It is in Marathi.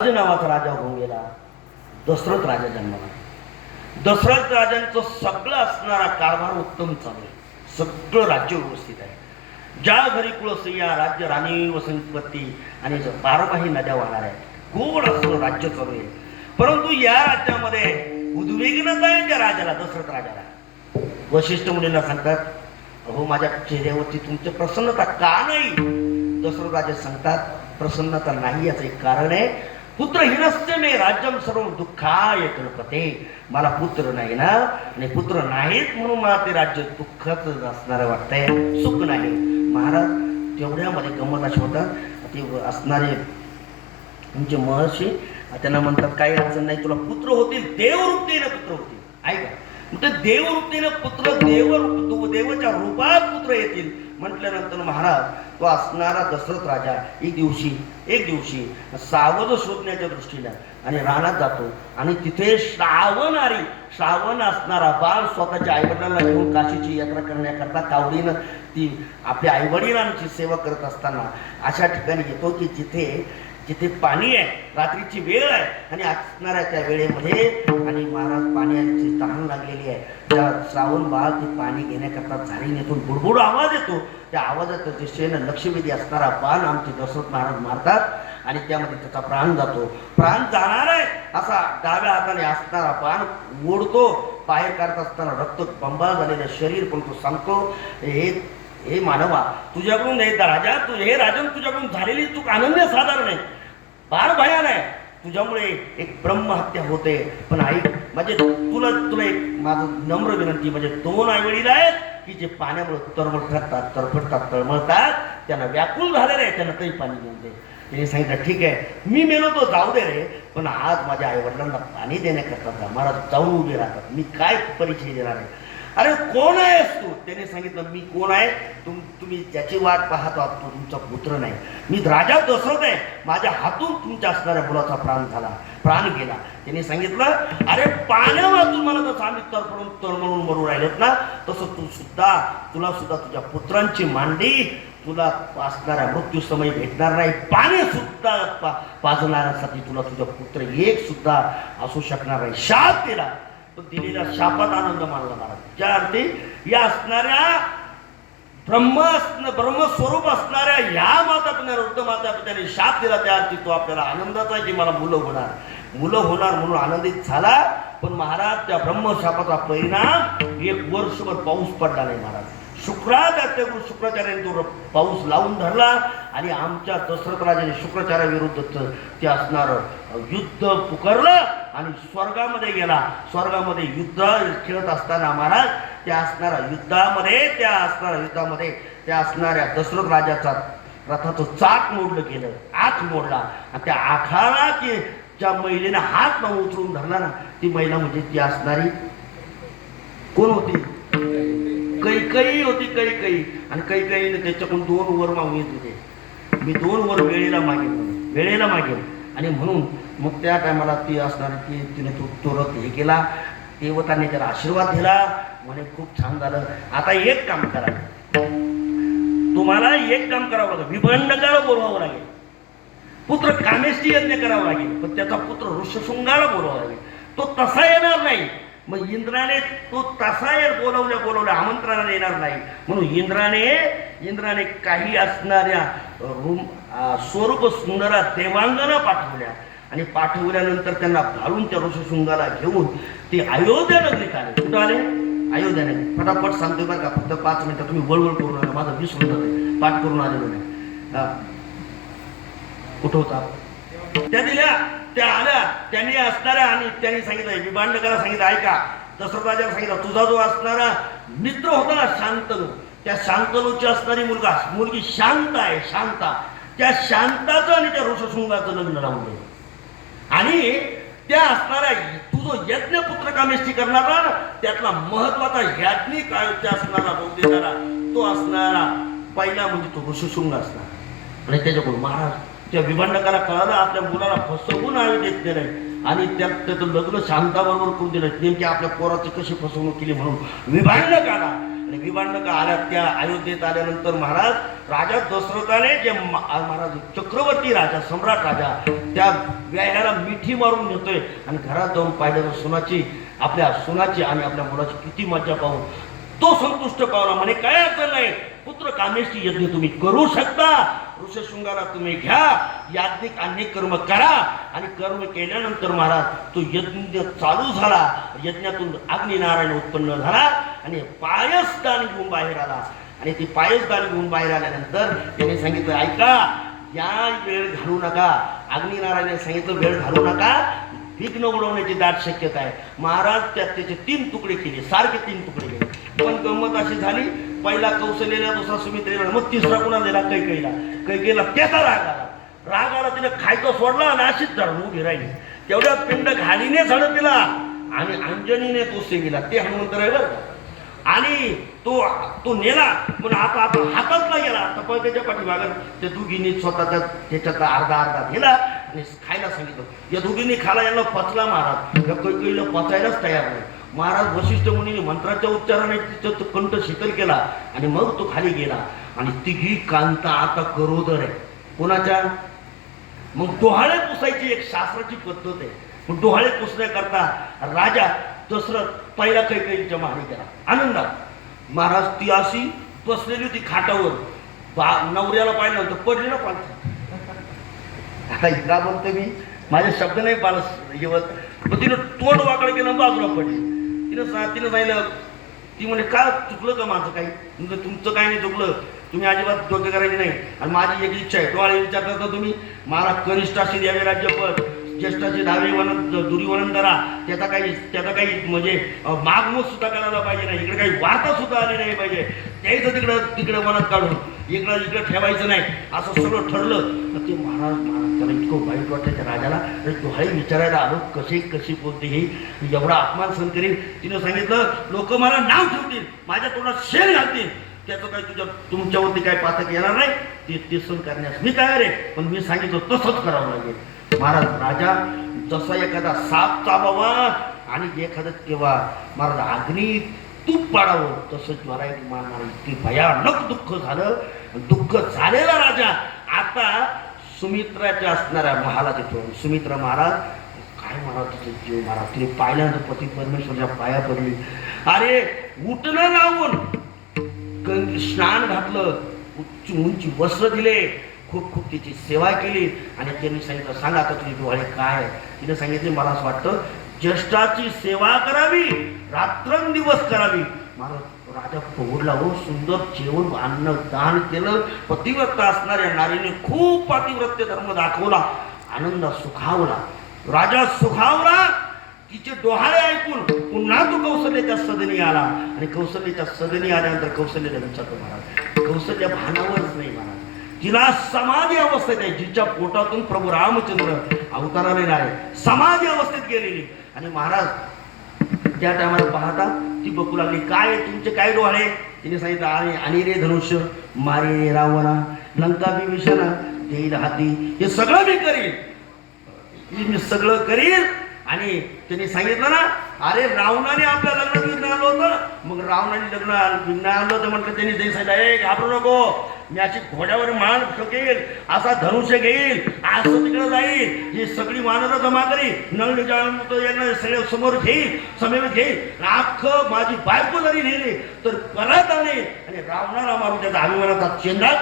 नावाचा राजा होऊन गेला. दशरथ राजा जन्मला. दशरथ राजांचं सगळं असणारा कारभार उत्तम चालू आहे. सगळं राज्य व्यवस्थित आहे. ज्या घरी कुळसैया राज्य राणी वसंतपती आणि 12 नद्या वाहणार आहेत. गोड असं राज्य चालू आहे. परंतु या राज्यामध्ये उद्विग्नता आहे त्या राजाला, दशरथ राजाला. वशिष्ठ मुनींना सांगतात, अहो माझ्या चेहऱ्यावरती तुमची प्रसन्नता का नाही? दशरथ राजा सांगतात, प्रसन्नता नाही याचं एक कारण आहे, पुत्रहीनस्य मे राज्यम सर्व दुःखाय कल्पते. मला पुत्र नाही ना, आणि पुत्र नाहीत म्हणून मला ते राज्य दुःखच असणारं वाटतंय, सुख नाही. महाराज तेवढ्यामध्ये गंमत अशी होतात, ते असणारे तुमचे महर्षी त्यांना म्हणतात, काही अडचण नाही, तुला पुत्र होतील, देववृत्तीने पुत्र होतील. ऐका, ते देववृत्तीने पुत्र देवाच्या रूपात पुत्र येतील म्हटल्यानंतर महाराज तो असणारा दशरथ राजा एक दिवशी सावध शोधण्याच्या दृष्टीने आणि रानात जातो. आणि तिथे श्रावण असणारा बाळ स्वतःच्या आईवडिलांना घेऊन काशीची यात्रा करण्याकरता कावडीनं ती आपल्या आईवडिलांची सेवा करत असताना अशा ठिकाणी येतो की जिथे पाणी आहे, रात्रीची वेळ आहे आणि असणाऱ्या त्या वेळेमध्ये आणि महाराज पाण्याची तहान लागलेली आहे. त्या श्रावण बाळ ते पाणी घेण्याकरता झाडीनेतून बुडबुड आवाज येतो. त्या आवाजाच्या दिशेनं लक्षवेधी असणारा बाण आमचे दशरथ महाराज मारतात आणि त्यामध्ये त्याचा प्राण जातो. प्राण जाणार आहे असा डाव्या हाताने असणारा बाण ओढतो. बाहेर काढत असताना रक्त बंबाळ झालेलं शरीर, पण तो सांगतो, हे मानवा, तुझ्याकडून हे राजन तुझ्याकडून झालेली चूक अनन्य साधारण आहे, फार भयान आहे. तुझ्यामुळे एक ब्रह्महत्या होते. पण ऐक, म्हणजे तुला एक माझं नम्र विनंती, म्हणजे 2 आईवडील आहेत की जे पाण्यामुळे तरफडतात, तळमळतात, त्यांना व्याकुळ झालेलं आहे, त्यांना काही पाणी घेऊन दे. त्यांनी सांगितलं, ठीक आहे, मी मेलो तो जाऊ दे रे, पण आज माझ्या आईवडिलांना पाणी देण्याकरता महाराज जाऊन उभे राहतात. मी काय परिचय देणार आहे? अरे कोण आहेस तू? त्याने सांगितलं, मी कोण आहे? तुम्ही ज्याची वाट पाहत आहात तो तुमचा पुत्र नाही, मी राजा दशरथ आहे. माझ्या हातून तुमच्या असणाऱ्या मुलाचा प्राण गेला. त्याने सांगितलं, अरे पाण्यावाचून मला जसं आम्ही तळमळून मरू राहिलोत ना, तसं तुला सुद्धा तुझ्या पुत्रांची मांडी तुला असणाऱ्या मृत्यू समय भेटणार नाही. पाणी सुद्धा पाजणाऱ्यासाठी तुला तुझा पुत्र एक सुद्धा असू शकणार नाही. शाप दिला. तो दिलेल्या शापात आनंद मानला महाराज. ज्या अर्थी या असणाऱ्या ब्रह्मस्वरूप असणाऱ्या ह्या वृद्ध माता पित्याने शाप दिला, त्या अर्थी तो आपल्याला आनंदाचा की मला मुलं होणार म्हणून आनंदित झाला. पण महाराज त्या ब्रह्मशापाचा परिणाम 1 वर्षभर पाऊस पडला नाही. महाराज शुक्राचार्याने तो पाऊस लावून धरला आणि आमच्या दशरथ राजाने शुक्राचार्याविरुद्ध ते असणारं युद्ध पुकारलं आणि स्वर्गामध्ये गेला. स्वर्गामध्ये युद्ध खेळत असताना महाराज त्या असणाऱ्या युद्धामध्ये त्या असणाऱ्या दशरथ राजाचा रथाचं चाक मोडलं गेलं, आख मोडला. आणि त्या आखाला की ज्या महिलेनं हात न उचलून धरला ना, ती महिला म्हणजे ती असणारी कोण होती? कैकई होती. आणि कैकईने त्याच्याकडून 2 वर मागून येत होते. मी 2 वर वेळेला मागेल. आणि म्हणून मग त्या टायमाला ती असणारी तिने तो रथ हे केला. देवतांनी त्याला आशीर्वाद दिला, म्हणे खूप छान झालं. आता एक काम करा, तुम्हाला एक काम करावं लागेल, विभंडकाला बोलवावं लागेल, पुत्र कामेष्टी यज्ञ करावं लागेल, पण त्याचा पुत्र ऋष्यशृंगाला बोलवावं लागेल. तो तसा येणार नाही. मग इंद्राने तो तसा बोलवल्या आमंत्रणाने येणार नाही. म्हणून इंद्राने काही असणाऱ्या स्वरूप सुंदरा देवांगना पाठवल्या आणि पाठवल्यानंतर त्यांना घालून त्या ऋषशृंगाला घेऊन ते अयोध्या नगरीत आले. कुठं आले? अयोध्या नगरी. फटाफट सांगतोय बरं का, फक्त 5 मिनिटं तुम्ही वळवळ करून आला, माझं विसरून जाते, पाठ करून आलेलो नाही. कुठं होता? त्या आल्या, त्यांनी असणाऱ्या आणि त्यांनी सांगितलं, विभांडकाला सांगितलं, ऐका, दशरथ राजाला सांगितलं, तुझा जो असणारा मित्र होता ना शांतनू, त्या शांतनूची असणारी मुलगी शांता, त्या शांताचं आणि त्या ऋषशृंगाचं लग्न लावून दिलं. आणि त्या असणाऱ्या तू जो यज्ञ पुत्र कामेष्टी करणारा ना, त्यातला महत्वाचा याज्ञिक त्या असणारा बौद्धिकारा तो असणारा पहिला म्हणजे तो ऋषशृंग असणार. आणि त्याच्याकडून महाराज त्या विभांडकाला कळालं, आपल्या मुलाला फसवून अयोध्येत दिलंय आणि त्याचं लग्न शांताबरोबर करून दिलं. नेमकी आपल्या पोराची कशी फसवणूक केली म्हणून विभांडकाला आणि विभांडक आल्या त्या अयोध्येत आल्यानंतर महाराज राजा दशरथाने जे महाराज चक्रवर्ती राजा सम्राट राजा त्या व्याह्याला मिठी मारून नेतोय आणि घरात जाऊन पाहिलं सुनाची आपल्या सुनाची आणि आपल्या मुलाची किती मज्जा पाहून तो संतुष्ट पावला. म्हणे काय अडचण नाही, पुत्र कामेष्टी यज्ञ तुम्ही करू शकता, ऋषशृंगाला तुम्ही घ्या, याज्ञिक अनेक कर्म करा. आणि कर्म केल्यानंतर महाराज तो यज्ञ चालू झाला, यज्ञातून अग्निनारायण उत्पन्न झाला आणि पायसदान घेऊन बाहेर आला. आणि ती पायसदान घेऊन बाहेर आल्यानंतर त्याने सांगितलं ऐका, या वेळ घालू नका. अग्निनारायणाने सांगितलं वेळ घालू नका, विघ्न उडवण्याची दाट शक्यता आहे. महाराज त्याचे 3 तुकडे केले, सारखे 3 तुकडे केले. पण गंमत अशी झाली, पहिला कौशल्यला, दुसरा सुमित्रेला, मग तिसरा कुणाला दिला, कैकेयीला. त्याचा राग आला, तिने खायचं सोडला आणि अशीच झाडून उभी राहिली. तेवढ्या पिंड घालीने झाड तिला आणि अंजनीने तो सेविला. ते हनुमंत आहे बरं. आणि तो नेला, पण आता हातातला गेला. आता त्याच्या पाठीमागं त्या दोघींनी स्वतःचा त्याच्यातला अर्धा दिला आणि खायला सांगितलं. या दोघींनी खाला, यांना पचला महाराज. या कैकेयीला पचायलाच तयार नाही. महाराज वशिष्ठ मुनीने मंत्राच्या उच्चाराने तिचा तो कंठ शीतल केला आणि मग तो खाली गेला. आणि तिघी कांता आता गरोदर आहे. कोणाच्या? मग डोहाळे पुसायची एक शास्त्राची पद्धत आहे. मग डोहाळे पुसण्याकरता राजा दशरथ पहिला कैकेयीच्या मागे गेला आनंदात. महाराज ती अशी बसलेली होती खाटावर, नवऱ्याला पाहिलं होतं, पडली ना पालथी. आता इतका बोलतो मी, माझे शब्द नाही पालस येवत. पण तिनं तोंड वाकड केलं, बाजूला पडली. तिनं सांगितलं, ती म्हणे का चुकलं का माझं काही? तुमचं काही नाही चुकलं, तुम्ही अजिबात डोके करायचे नाही. आणि माझी एक इच्छा आहे, डोळे विचारता तर तुम्ही मला कनिष्ठाशी द्यावे राज्यपद, ज्येष्ठाची धावे दुरीवनंदरा. त्याचा काही म्हणजे मागमूत सुद्धा करायला पाहिजे नाही. इकडे काही वार्ता सुद्धा आली नाही पाहिजे. त्याचं तिकडे मनात काढून इकडे ठेवायचं नाही, असं सगळं ठरलं. तर ते महाराज त्याला इतकं वाईट वाटायचं राजाला. डोहाळे विचारायला आलो, कशी बोलते ही, एवढा अपमान सहन करील. तिनं सांगितलं लोक मला नाव ठेवतील, माझ्या तोंडात शेण घालतील, त्याचं काही तुमच्यावरती काय पातक येणार नाही, ते सहन करण्यास मी तयार आहे. पण मी सांगितलं तसंच करावं लागेल. महाराज राजा जसा एखादा साप चाबावा आणि एखादं तेव्हा महाराज अग्नी तूप पाडावं, तसंच मला एक मारणार. इतकी भयानक दुःख झालं. दुःख झालेला राजा आता सुमित्राच्या असणाऱ्या महालात येतो. सुमित्रा महाराज काय महाराज तिचे जीव महाराज तिने पाहिल्यानंतर पती परमेश्वरच्या पाया पडली. अरे उठणं लावून स्नान घातलं, उंची वस्त्र दिले, खूप तिची सेवा केली. आणि त्यांनी सांगितलं सांगा आता तुझी डोहाळे काय? तिने सांगितले मला असं वाटतं ज्येष्ठाची सेवा करावी, रात्रंदिवस करावी. महाराज राजा पहुडला हो, सुंदर जेवण अन्न दान केलं. पतिव्रता असणाऱ्या नारीने खूप पतिव्रत्य धर्म दाखवला, आनंद सुखावला. राजा सुखावला. तिचे डोहाळे ऐकून पुन्हा तो कौशल्याच्या सदनी आला. आणि कौशल्याच्या सदनी आल्यानंतर कौशल्याला विचारतो महाराज, कौशल्य भानावरच नाही महाराज, तिला समाधी अवस्थेत आहे, जिच्या पोटातून प्रभू रामचंद्र अवताराला येणार आहे, समाधी अवस्थेत गेलेली. आणि महाराज त्या टायमाला पाहता ती बघू लागली, काय तुमचे काय डोहाळे? तिने सांगितलं आणि रे धनुष्य, मारे रे रावणा, लंका विभीषणा, देईल हाती, हे सगळं मी करीन, मी सगळं करीन. आणि त्यांनी सांगितलं ना, अरे रावणाने आपल्या लग्न विघ्न आणलं होतं, मग रावणाने लग्न विघ्न आणलं होतं म्हटलं त्यांनी ते सांगितलं घाबरू नको, मी अशी घोड्यावर मान ठोकेल, असा धनुष्य घेईल, असं तिकडे जाईल, ही सगळी मानवता जमा करील, नळ सगळ्या समोर घेईल, समेत घेईल, अख्खं माझी बायको जरी नेली तर परत आणेल आणि रावणाला मारून त्याचा अभिमानाचा चेंडा